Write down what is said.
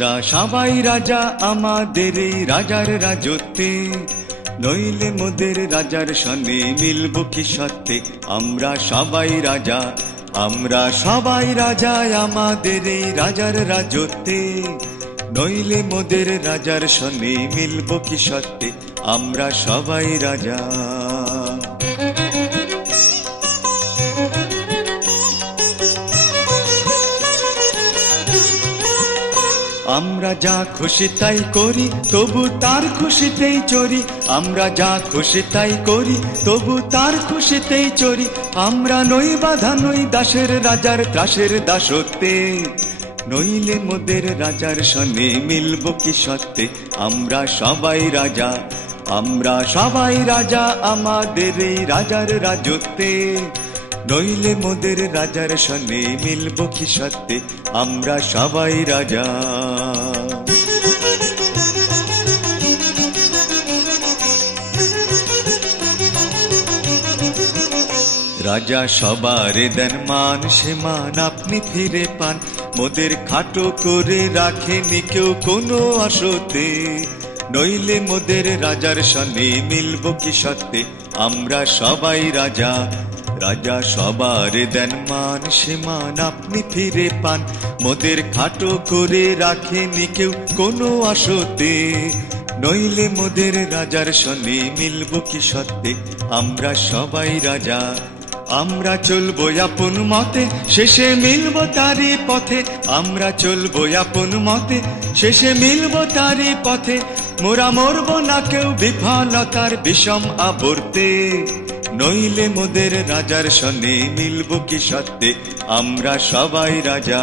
আমরা সবাই রাজা আমাদের এই রাজার রাজত্বে, নইলে মোদের রাজার সনে মিলব কি সত্যে। আমরা সবাই রাজা, আমরা সবাই রাজা আমাদের এই রাজার রাজত্বে, নইলে মোদের রাজার সনে মিলব কি সত্যে। আমরা সবাই রাজা। আমরা যা খুশি তাই করি তবু তার খুশিতেই চরি, আমরা যা খুশি তাই করি তবু তার খুশিতেই চরি। আমরা নই বাধা নই দাসের রাজার ত্রাসের দাসত্বে, নইলে মোদের রাজার সনে মিলব কি সত্যে। আমরা সবাই রাজা, আমরা সবাই রাজা আমাদের এই রাজার রাজত্বে, নইলে মোদের রাজার সনে মিলব কি সত্যে। আমরা সবাই রাজা। রাজা সবার দেন মান, সে মান আপনি ফিরে পান, মোদের খাটো করে রাখেনি কেউ কোনো আশতে, নইলে মোদের রাজার সনে মিলব কি সত্যে। আমরা সবাই রাজা, রাজা সবার দেন মান, সে মান আপনি ফিরে পান, মোদের খাটো করে রাখেনি কেউ কোনো আশতে, নইলে মোদের রাজার সনে মিলব কি সত্যে। আমরা সবাই রাজা। আমরা চলবো আপন মতে, শেষে মিলব তারই পথে, আমরা চলবো আপন মতে, শেষে মিলব তারই পথে। মোরা মরব না কেউ বিফলতার বিষম আবর্তে, নইলে মোদের রাজার সনে মিলব কি সত্যে। আমরা সবাই রাজা।